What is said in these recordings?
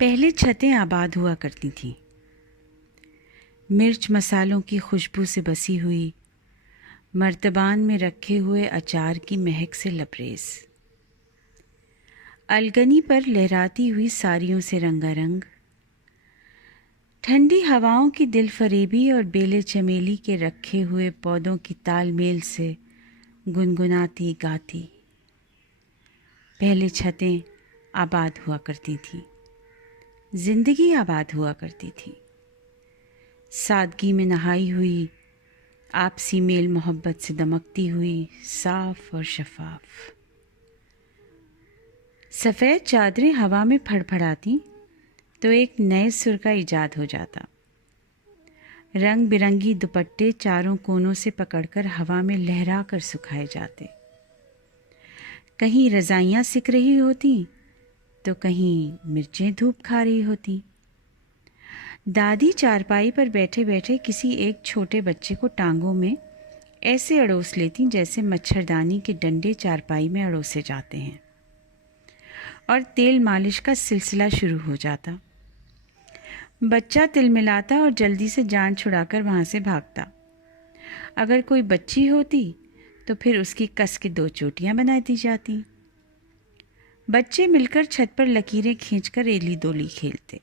پہلے چھتیں آباد ہوا کرتی تھیں، مرچ مسالوں کی خوشبو سے بسی ہوئی، مرتبان میں رکھے ہوئے اچار کی مہک سے لبریز، الگنی پر لہراتی ہوئی ساڑیوں سے رنگا رنگ، ٹھنڈی ہواؤں کی دل فریبی اور بیلے چمیلی کے رکھے ہوئے پودوں کی تال میل سے گنگناتی گاتی۔ پہلے چھتیں آباد ہوا کرتی تھیں، زندگی آباد ہوا کرتی تھی، سادگی میں نہائی ہوئی، آپسی میل محبت سے دمکتی ہوئی، صاف اور شفاف۔ سفید چادریں ہوا میں پھڑ پھڑاتی تو ایک نئے سر کا ایجاد ہو جاتا۔ رنگ برنگی دوپٹے چاروں کونوں سے پکڑ کر ہوا میں لہرا کر سکھائے جاتے، کہیں رضائیاں سک رہی ہوتی تو کہیں مرچیں دھوپ کھا رہی ہوتی۔ دادی چارپائی پر بیٹھے بیٹھے کسی ایک چھوٹے بچے کو ٹانگوں میں ایسے اڑوس لیتی جیسے مچھردانی کے ڈنڈے چارپائی میں اڑوسے جاتے ہیں، اور تیل مالش کا سلسلہ شروع ہو جاتا۔ بچہ تل ملاتا اور جلدی سے جان چھڑا کر وہاں سے بھاگتا۔ اگر کوئی بچی ہوتی تو پھر اس کی کس کے 2 چوٹیاں بنا دی جاتی۔ بچے مل کر چھت پر لکیریں کھینچ کر ایلی دولی کھیلتے۔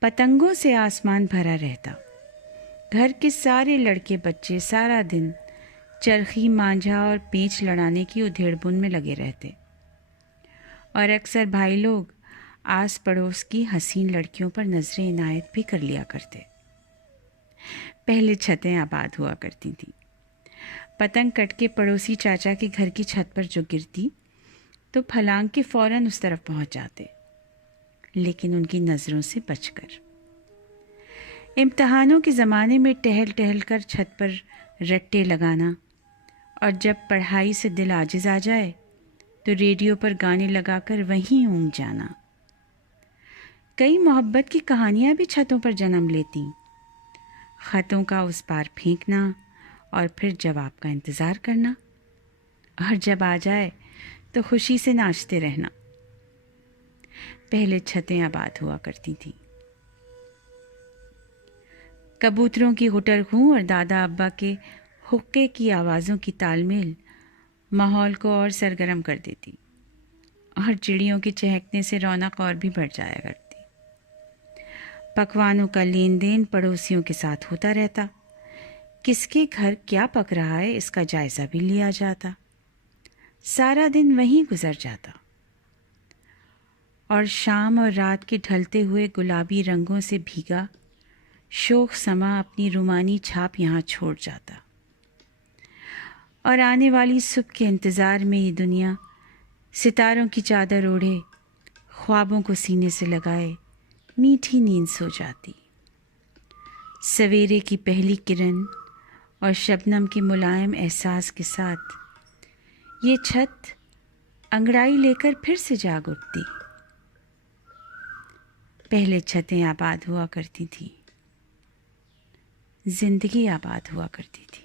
پتنگوں سے آسمان بھرا رہتا۔ گھر کے سارے لڑکے بچے سارا دن چرخی مانجھا اور پیچ لڑانے کی ادھیڑ بن میں لگے رہتے، اور اکثر بھائی لوگ آس پڑوس کی حسین لڑکیوں پر نظر عنایت بھی کر لیا کرتے۔ پہلے چھتیں آباد ہوا کرتی تھیں۔ پتنگ کٹ کے پڑوسی چاچا کے گھر کی چھت پر جو گرتی تو پھلانگ کے فوراً اس طرف پہنچ جاتے، لیکن ان کی نظروں سے بچ کر۔ امتحانوں کے زمانے میں ٹہل ٹہل کر چھت پر رٹے لگانا، اور جب پڑھائی سے دل عاجز آ جائے تو ریڈیو پر گانے لگا کر وہیں اونگ جانا۔ کئی محبت کی کہانیاں بھی چھتوں پر جنم لیتی، خطوں کا اس پار پھینکنا اور پھر جواب کا انتظار کرنا، اور جب آ جائے تو خوشی سے ناچتے رہنا۔ پہلے چھتیں آباد ہوا کرتی تھیں۔ کبوتروں کی غٹر خوں اور دادا ابا کے حقے کی آوازوں کی تال میل ماحول کو اور سرگرم کر دیتی، اور چڑیوں کے چہکنے سے رونق اور بھی بڑھ جایا کرتی۔ پکوانوں کا لین دین پڑوسیوں کے ساتھ ہوتا رہتا، کس کے گھر کیا پک رہا ہے اس کا جائزہ بھی لیا جاتا۔ سارا دن وہیں گزر جاتا، اور شام اور رات کے ڈھلتے ہوئے گلابی رنگوں سے بھیگا شوخ سما اپنی رومانی چھاپ یہاں چھوڑ جاتا، اور آنے والی صبح کے انتظار میں یہ دنیا ستاروں کی چادر اوڑھے، خوابوں کو سینے سے لگائے میٹھی نیند سو جاتی۔ سویرے کی پہلی کرن اور شبنم کے ملائم احساس کے ساتھ یہ چھت انگڑائی لے کر پھر سے جاگ اٹھتی۔ پہلے چھتیں آباد ہوا کرتی تھیں، زندگی آباد ہوا کرتی تھی۔